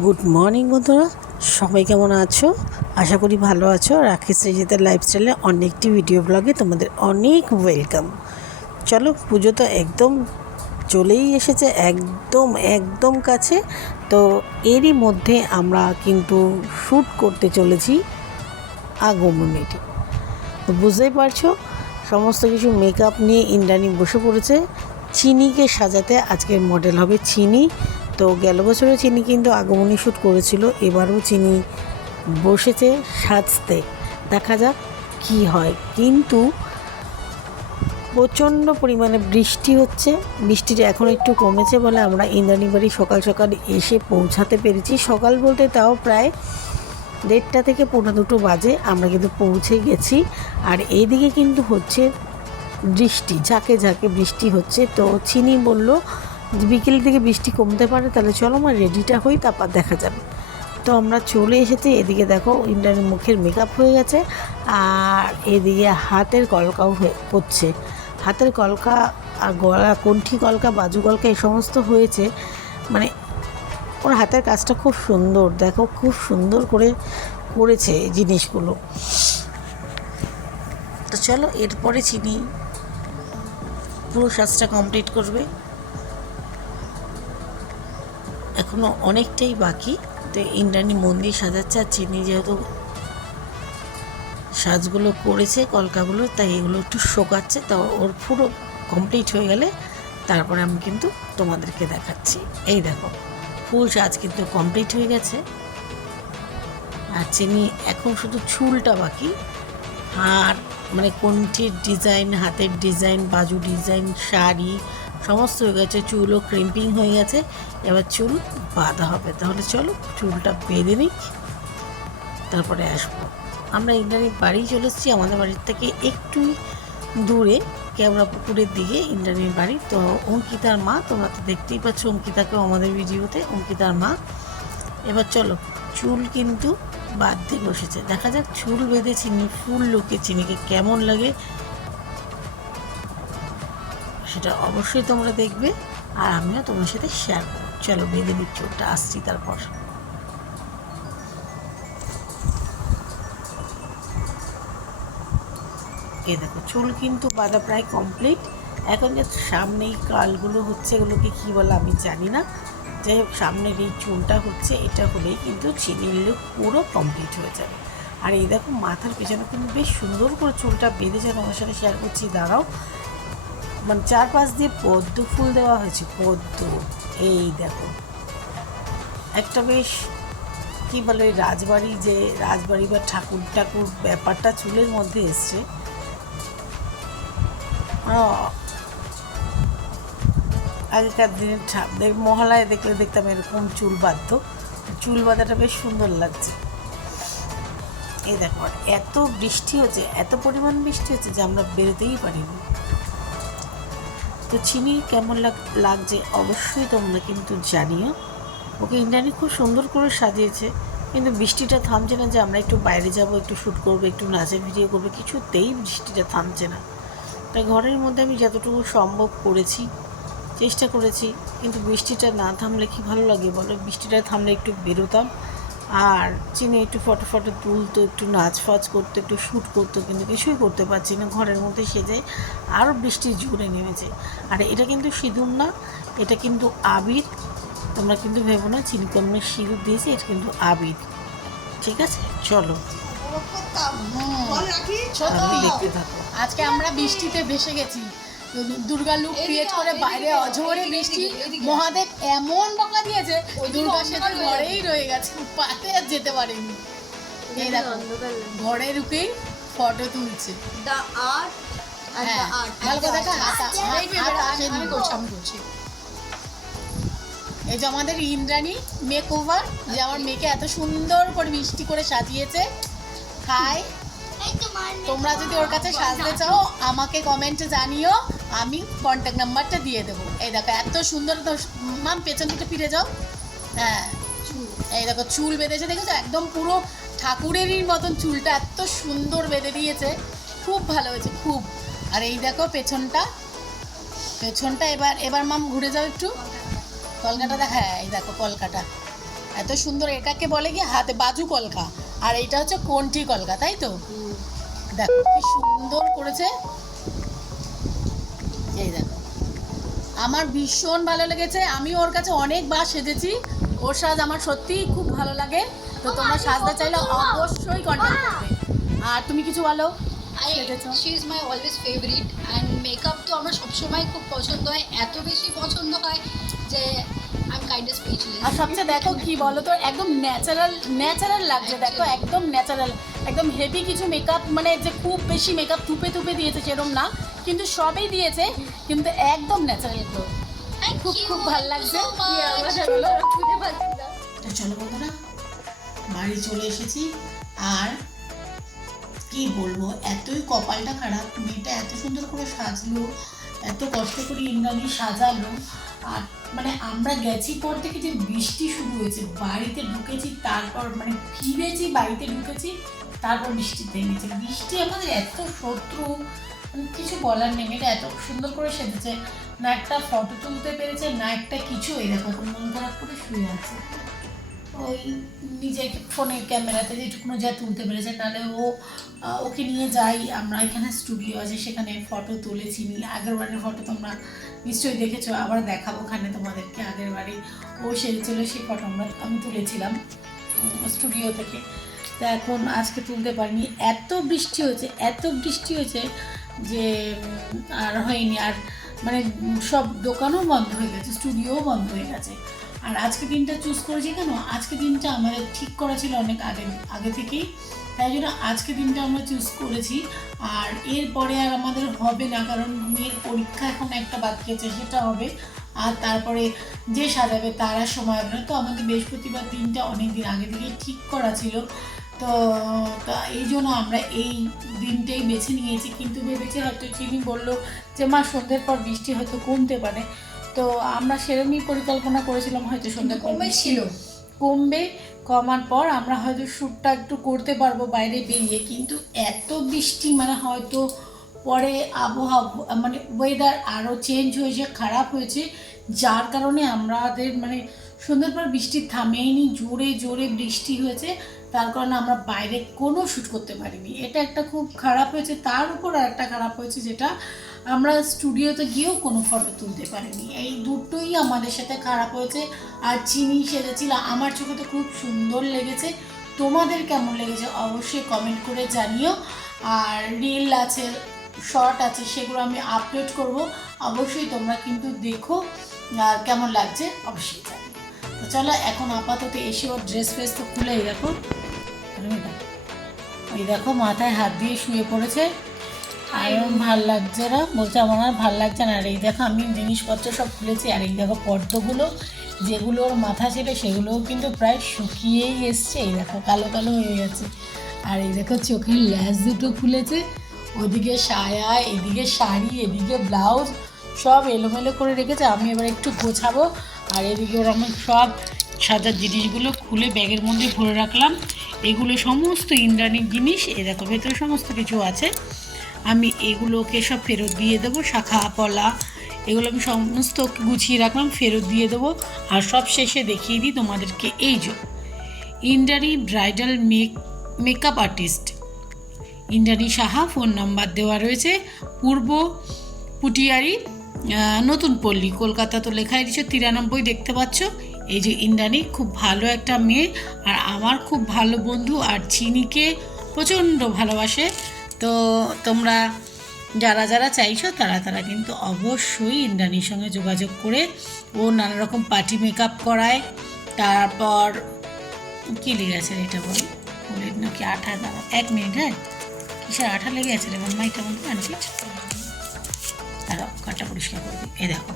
Good morning বন্ধুরা। সবাই কেমন আছো? আশা করি ভালো আছো। রাখি সৃজিতের লাইফস্টাইলে অনেকটি ভিডিও ব্লগে তোমাদের অনেক ওয়েলকাম চলো, পুজো তো একদম চলেই এসেছে, একদম একদম কাছে। তো এরই মধ্যে আমরা কিন্তু শ্যুট করতে চলেছি আগমনীটি তো বুঝতেই পারছ, সমস্ত কিছু মেকআপ নিয়ে ইন্দ্রাণী বসে পড়েছে। চিনিকে সাজাতে আজকের মডেল হবে চিনি। তো গেল বছরও চিনি কিন্তু আগমনী শ্যুট করেছিল, এবারও চিনি বসেছে সাজতে। দেখা যাক কি হয়। কিন্তু প্রচণ্ড পরিমাণে বৃষ্টি হচ্ছে। বৃষ্টিটা এখন একটু কমেছে বলে আমরা ইন্দ্রাণী বাড়ি সকাল সকাল এসে পৌঁছাতে পেরেছি। সকাল বলতে তাও প্রায় দেড়টা থেকে পৌনে দুটো বাজে, আমরা কিন্তু পৌঁছে গেছি। আর এইদিকে কিন্তু হচ্ছে বৃষ্টি, ঝাঁকে ঝাঁকে বৃষ্টি হচ্ছে। তো চিনি বলল বিকেল থেকে বৃষ্টি কমতে পারে, তাহলে চলো আমার রেডিটা হই, তারপর দেখা যাবে। তো আমরা চলে এসেছি, এদিকে দেখো ইন্দ্রাণীর মুখের মেকআপ হয়ে গেছে, আর এদিকে হাতের কলকাও হয়ে হচ্ছে হাতের কলকা আর গলা, কণ্ঠি কলকা, বাজু কলকা এই সমস্ত হয়েছে। মানে ওর হাতের কাজটা খুব সুন্দর, দেখো খুব সুন্দর করে করেছে জিনিসগুলো। তো চলো, এরপরে চিনি। পুরো সাজটা কমপ্লিট করবে। এখনও অনেকটাই বাকি। তো ইন্দ্রাণী মন্দির সাজাচ্ছে আর চিনি যেহেতু সাজগুলো করেছে, কলকাগুলো, তাই এগুলো একটু শোকাচ্ছে। তা ওর পুরো কমপ্লিট হয়ে গেলে তারপরে আমি কিন্তু তোমাদেরকে দেখাচ্ছি। এই দেখো, ফুল সাজ কিন্তু কমপ্লিট হয়ে গেছে। আর চিনি এখন শুধু চুলটা বাকি। আর মানে কণ্ঠির ডিজাইন হাতের ডিজাইন বাজু ডিজাইন শাড়ি, সমস্ত হয়ে গেছে, চুলও ক্রিম্পিং হয়ে গেছে। এবার চুল বাঁধা হবে। তাহলে চলো চুলটা বেঁধে নিই, তারপরে আসব। আমরা ইন্দ্রাণীর বাড়ি চলে এসেছি, আমাদের বাড়ির থেকে একটুই দূরে, কেওড়া পুকুরের দিকে ইন্দ্রাণীর বাড়ি। তো অঙ্কিতার মা, তোমরা তো দেখতেই পাচ্ছ অঙ্কিতাকেও আমাদের ভিডিওতে, অঙ্কিতার মা। এবার চলো, চুল কিন্তু বাঁধতে বসেছে। দেখা যাক চুল বেঁধে চিনি, ফুল লোকে চিনিকে কেমন লাগে। সেটা অবশ্যই তোমরা দেখবে, আর আমিও তোমার সাথে শেয়ার করব। চলো বেঁধে নিচ্ছি চুলটা আসছি তারপর। এ দেখো, চুল কিন্তু বাঁধা প্রায় কমপ্লিট এখন যে সামনেই কালগুলো হচ্ছে, এগুলোকে কী বলে আমি জানি না। যাই হোক, সামনের এই চুলটা হচ্ছে, এটা হলেই কিন্তু চিনির লুক পুরো কমপ্লিট হয়ে যাবে। আর এই দেখো, মাথার পেছনে কিন্তু বেশ সুন্দর করে চুলটা বেঁধেছে তোমার সাথে শেয়ার করছি, দাঁড়াও। মানে চারপাশ দিয়ে পদ্ম ফুল দেওয়া হয়েছে, পদ্ম। এই দেখো। একটা বেশ, কি বলে, রাজবাড়ি যে, রাজবাড়ি বা ঠাকুর ঠাকুর ব্যাপারটা চুলের মধ্যে এসছে। আগেকার দিনে মহালয়ে দেখলে দেখতাম এরকম চুল বাঁধত। চুল বাঁধাটা বেশ সুন্দর লাগছে। এই দেখো, এত বৃষ্টি হচ্ছে, এত পরিমাণ বৃষ্টি হচ্ছে যে আমরা বেরোতেই পারিনি। তো চিনি কেমন লাগ- লাগছে অবশ্যই তোমরা কিন্তু জানিও। ওকে, ইন্দ্রাণী খুব সুন্দর করে সাজিয়েছে, কিন্তু বৃষ্টিটা থামছে না যে আমরা একটু বাইরে যাব, একটু শ্যুট করব, একটু নাচের ভিডিও করব, কিছুতেই বৃষ্টিটা থামছে না। তাই ঘরের মধ্যে আমি যতটুকু সম্ভব করেছি, চেষ্টা করেছি, কিন্তু বৃষ্টিটা না থামলে কি ভালো লাগে বলো? বৃষ্টিটা থামলে একটু বেরোতাম। আর চিনি একটু ফটো ফটো তুলতো একটু নাচ ফাচ করতো একটু শ্যুট করতো কিন্তু কিছুই করতে পারছি না। ঘরের মধ্যে সেজে আরও বৃষ্টির জোরে নেমেছে। আর এটা কিন্তু সিঁদুর না এটা কিন্তু আবির। তোমরা কিন্তু ভেবো না চিনি কর্মে সিঁদুর দিয়েছে এটা কিন্তু আবির। ঠিক আছে? চলো। তাহলে দেখতে থাকো। আজকে আমরা বৃষ্টিতে ভেসে গেছি। দুর্গা লুক ক্রিয়েট করে বাইরে অঝরে বৃষ্টি মহাদেব এমন বকা দিয়েছে দুর্গা সেটা ঘরেই রয়ে গেছে পাতে আর যেতে পারেনি। এই দেখো ঘরে ঢুকেই ফটো তুলছে। হ্যাঁ এই যে আমাদের ইন্দ্রাণী মেক ওভার যে আমার মেয়েকে এত সুন্দর করে মিষ্টি করে সাজিয়েছে। হাই তোমরা যদি ওর কাছে সাজতে চাও আমাকে কমেন্টে জানিও। আমি কন্ট্যাক্ট নাম্বারটা দিয়ে দেবো। এই দেখো এত সুন্দর তো মাম পেছন দিকে ফিরে যাও। হ্যাঁ এই দেখো চুল বেঁধেছে দেখেছ? একদম পুরো ঠাকুরেরই মতন চুলটা এত সুন্দর বেঁধে দিয়েছে। খুব ভালো হয়েছে খুব। আর এই দেখো পেছনটা। পেছনটা এবার এবার মাম ঘুরে যাও একটু। কলকাটা দেখা হ্যাঁ এই দেখো কলকাটা এত সুন্দর এটাকে বলে কি হাতে বাজু কলকা। আর এইটা হচ্ছে কন্ঠি কলকা তাই তো? দেখো কি সুন্দর করেছে। এই দেখো। আমার ভীষণ ভালো লেগেছে। আমি ওর কাছে অনেকবার সেজেছি। ওর সাজ আমার সত্যিই খুব ভালো লাগে। তো তোমরা সাজতে চাইলে অবশ্যই কন্ট্যাক্ট করবে। আর তুমি কিছু বলো? She is my always favourite and makeup তো আমার সবসময় খুব পছন্দ হয়। এত বেশি পছন্দ হয় যে আর সবচেয়ে দেখো কি বলো তো একদম ন্যাচারাল ন্যাচারাল লাগছে। দেখো একদম ন্যাচারাল একদম হেভি কিছু মেকআপ মানে যে খুব বেশি মেকআপ থুপে থুপে দিয়েছে সেরকম না। কিন্তু সবই দিয়েছে কিন্তু একদম ন্যাচারাল গ্লো খুব খুব ভালো লাগছে। তো চলো বন্ধুরা বাড়ি চলে এসেছি। আর কি বলব এতই কপালটা খারাপ মেয়েটা এত সুন্দর করে সাজলো এত কষ্ট করে ইন্দ্রাণী সাজালো। আর মানে আমরা গেছি পর থেকে যে বৃষ্টি শুরু হয়েছে বাড়িতে ঢুকেছি তারপর মানে ফিরেছি বাড়িতে ঢুকেছি তারপর বৃষ্টি থেমেছে। বৃষ্টি আমাদের এত শত্রু কিছু বলার নেই। মেয়েটা এত সুন্দর করে সেজেছে। না একটা ফটো তুলতে পেরেছে, না একটা কিছু। এই দেখো মন খারাপ করে শুয়ে আছে। ওই নিজে ফোনে ক্যামেরাতে যেটুকুনো যা তুলতে পেরেছে নাহলে ও ওকে নিয়ে যাই। আমরা এখানে স্টুডিও আছে, সেখানে ফটো তুলেছি। আগের বারের ফটো তোমরা নিশ্চয়ই দেখেছ। আবার দেখাবো ওখানে তোমাদেরকে আগের বারে। ও সেরেছিল সেই ফটো আমরা, আমি তুলেছিলাম স্টুডিও থেকে। তো এখন আজকে তুলতে পারিনি। এত বৃষ্টি হয়েছে, এত বৃষ্টি হয়েছে যে, আর হয়নি, আর মানে সব দোকানও বন্ধ হয়ে গেছে, স্টুডিও বন্ধ হয়ে গেছে। আর আজকে দিনটা চুজ করেছি কেন? আজকে দিনটা আমাদের ঠিক করা ছিল অনেক আগে আগে থেকেই। তাই জন্য আজকে দিনটা আমরা চুজ করেছি। আর এরপরে আর আমাদের হবে না, কারণ মেয়ের পরীক্ষা এখন একটা বাকি আছে সেটা হবে। আর তারপরে যে সাজাবে, তার সময় হবে না। তো আমাদের বৃহস্পতিবার দিনটা অনেক দিন আগে থেকেই ঠিক করা ছিল। তো তা এই জন্য আমরা এই দিনটাই বেছে নিয়েছি। কিন্তু ভেবেছি হয়তো চিনি বলল যে মা সন্ধ্যের পর বৃষ্টি হয়তো কমতে পারে। তো আমরা সেরকমই পরিকল্পনা করেছিলাম হয়তো সন্ধ্যের পর কমে ছিল। কমবে কমার পর আমরা হয়তো শ্যুটটা একটু করতে পারব বাইরে বেরিয়ে। কিন্তু এত বৃষ্টি মানে হয়তো পরে আবহাওয়া মানে ওয়েদার আরও চেঞ্জ হয়েছে খারাপ হয়েছে যার কারণে আমাদের মানে সন্ধ্যের পর বৃষ্টি থামেইনি জোরে জোরে বৃষ্টি হয়েছে। তার কারণে আমরা বাইরে কোনো শ্যুট করতে পারিনি। এটা একটা খুব খারাপ হয়েছে, তার উপর আর একটা খারাপ হয়েছে যেটা আমরা স্টুডিওতে গিয়েও কোনো ফটো তুলতে পারিনি। এই দুটোই আমাদের সাথে খারাপ হয়েছে। আর চিনি সেজেছিল, আমার চোখে তো খুব সুন্দর লেগেছে। তোমাদের কেমন লেগেছে অবশ্যই কমেন্ট করে জানিও। আর রিল আছে শর্ট আছে, সেগুলো আমি আপলোড করব। অবশ্যই তোমরা কিন্তু দেখো, আর কেমন লাগছে অবশ্যই তো চলো, এখন আপাতত এসে ওর ড্রেস ফ্রেস তো খুলেই এই এই দেখো। মাথায় হাত দিয়ে শুয়ে পড়েছে। আর ভালো লাগছে না। বলছে আমার আর ভালো লাগছে না। আর এই দেখো আমি জিনিসপত্র সব খুলেছি। আর এই দেখো পর্দগুলো যেগুলো ওর মাথা ছিল সেগুলোও কিন্তু প্রায় শুকিয়েই এসছে। এই দেখো কালো কালো হয়ে গেছে। আর এই দেখো চোখের ল্যাস দুটো খুলেছে। ওদিকে সায়া এদিকে শাড়ি এদিকে ব্লাউজ সব এলোমেলো করে রেখেছে। আমি এবার একটু গোছাবো। আর এদিকে ওর আমি সব সাজার জিনিসগুলো খুলে ব্যাগের মধ্যে ভরে রাখলাম। এগুলো সমস্ত ইন্দ্রাণীর জিনিস এ দেখো ভেতরে সমস্ত কিছু আছে। আমি এগুলোকে সব ফেরত দিয়ে দেবো, শাখা, পলা, এগুলো আমি সমস্ত গুছিয়ে রাখলাম, ফেরত দিয়ে দেবো। আর সব শেষে দেখিয়ে দিই তোমাদেরকে এই যে ইন্ডারি bridal make, makeup artist. Indrani Saha, phone number দেওয়া রয়েছে। পূর্ব পুটিয়ারি নতুন পল্লী, কলকাতা তো লেখাই দিচ্ছে তিরানব্বই দেখতে পাচ্ছ। এই যে ইন্দ্রাণী, খুব ভালো একটা মেয়ে আর আমার খুব ভালো বন্ধু আর চিনিকে প্রচণ্ড ভালোবাসে। তো তোমরা যারা যারা চাইছো তারা তারা কিন্তু অবশ্যই ইন্দ্রাণীর সঙ্গে যোগাযোগ করে ও নানা রকম পার্টি মেকআপ করায়। তারপর কী লেগে আছে এটা বল? ফুলের নাকি আঠা দাঁড়া এক মিনিট হ্যাঁ? কিসের আঠা লেগে আছে রে? আমার মাইটা বলতে আনছিস দাঁড়াও কাটা পরিষ্কার করে দিই। এই দেখো।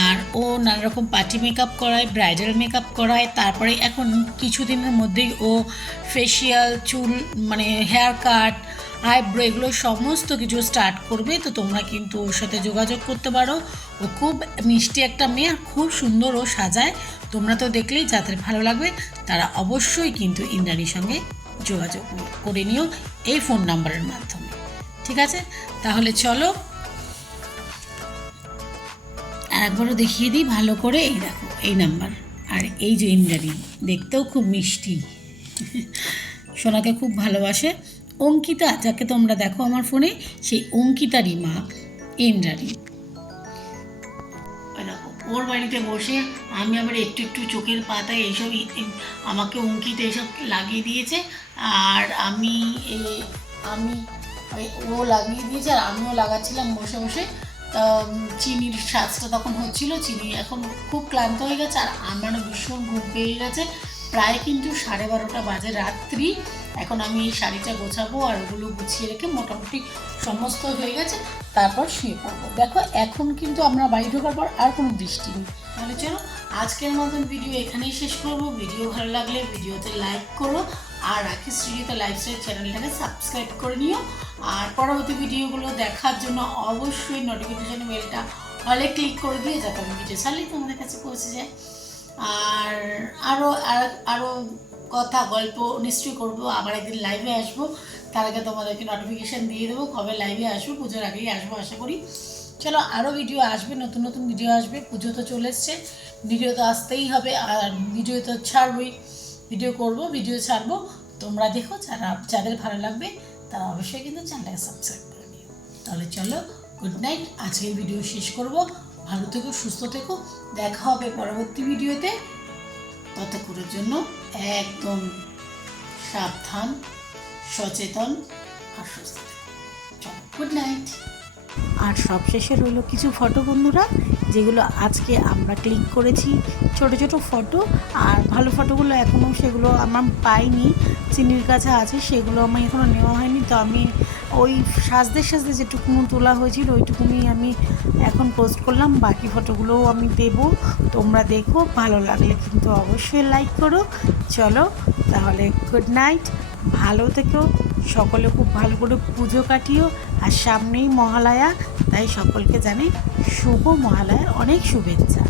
আর ও নানা রকম পার্টি মেকআপ করায় ব্রাইডাল মেকআপ করায়, তারপরে এখন কিছুদিনের মধ্যেই ও ফেসিয়াল চুল মানে হেয়ার কাট আইব্রো এগুলো সমস্ত কিছু স্টার্ট করবে। তো তোমরা কিন্তু ওর সাথে যোগাযোগ করতে পারো। ও খুব মিষ্টি একটা মেয়ে আর খুব সুন্দর ও সাজায়। তোমরা তো দেখলেই যাদের ভালো লাগবে, তারা অবশ্যই কিন্তু ইন্দ্রাণীর সঙ্গে যোগাযোগ করে নিও এই ফোন নাম্বারের মাধ্যমে। ঠিক আছে? তাহলে চলো আর একবারও দেখিয়ে দিই, ভালো করে। এই দেখো, এই নাম্বার। আর এই যে ইন্দ্রাণী, দেখতেও খুব মিষ্টি। সোনাকে খুব ভালোবাসে। অঙ্কিতা, যাকে তোমরা দেখো আমার ফোনে, সেই অঙ্কিতারই মা, ইন্দ্রাণী। ওর বাড়িতে বসে আমি আবার একটু একটু চোখের পাতায় এইসব আমাকে অঙ্কিত এসব লাগিয়ে দিয়েছে। আর আমি আমি ও লাগিয়ে দিয়েছে, আর আমিও লাগাচ্ছিলাম বসে বসে। চিনির স্বাদটা তখন হচ্ছিল, চিনি এখন খুব ক্লান্ত হয়ে গেছে, আর আমারও ভীষণ ঘুম পেয়ে গেছে। প্রায় কিন্তু সাড়ে বারোটা বাজে রাত্রি। এখন আমি এই শাড়িটা গোছাবো আর ওগুলো গুছিয়ে রেখে মোটামুটি সমস্ত হয়ে গেছে, তারপর শুয়ে পড়ব। দেখো, এখন কিন্তু আমরা বাড়ি ঢোকার পর আর কোনো বৃষ্টি নেই। তাহলে চলো, আজকের মতন ভিডিও এখানেই শেষ করব। ভিডিও ভালো লাগলে ভিডিওতে লাইক করো আর রাখিস শ্রীজিতা লাইফস্টাইল চ্যানেলটাকে সাবস্ক্রাইব করে নিও। আর পরবর্তী ভিডিওগুলো দেখার জন্য অবশ্যই নোটিফিকেশন বেলটা হলে ক্লিক করে দিয়ে যাতে আমি ভিডিও ছাড়লেই তোমাদের কাছে পৌঁছে যায়। আর আরও আরও কথা, গল্প নিশ্চয়ই করব। আবার একদিন লাইভে আসব। তার আগে তোমাদেরকে নোটিফিকেশান দিয়ে দেবো কবে লাইভে আসব। পুজোর আগেই আসব, আশা করি। চলো আরও ভিডিও আসবে, নতুন নতুন ভিডিও আসবে। পুজো তো চলে এসছে। ভিডিও তো আসতেই হবে। আর ভিডিও তো ছাড়বই। ভিডিও করব ভিডিও ছাড়বো। তোমরা দেখো, যারা, যাদের ভালো লাগবে, তারা অবশ্যই কিন্তু চ্যানেলটাকে সাবস্ক্রাইব করে নিও। তাহলে চলো গুড নাইট আজকের ভিডিও শেষ করব। ভালো থেকো, সুস্থ থেকো। দেখা হবে পরবর্তী ভিডিওতে। ততক্ষণের জন্য একদম সাবধান সচেতন আর সুস্থ গুড নাইট আর সবশেষে রইল কিছু ফটো বন্ধুরা, যেগুলো আজকে আমরা ক্লিক করেছি। ছোট ছোট ফটো আর ভালো ফটোগুলো এখনও সেগুলো আমার পাইনি। চিনির কাছে আছে, সেগুলো আমার এখনও নেওয়া হয়নি। তো আমি ওই সাজতে সাজতে যেটুকুন তোলা হয়েছিল ওইটুকুনি আমি এখন পোস্ট করলাম। বাকি ফটোগুলোও আমি দেব। তোমরা দেখো, ভালো লাগলে কিন্তু অবশ্যই লাইক করো। চলো, তাহলে গুড নাইট ভালো থেকো। সকলে খুব ভালো করে পুজো কাটিও, আর সামনেই মহালয়া, তাই সকলকে জানাই শুভ মহালয়ার অনেক শুভেচ্ছা।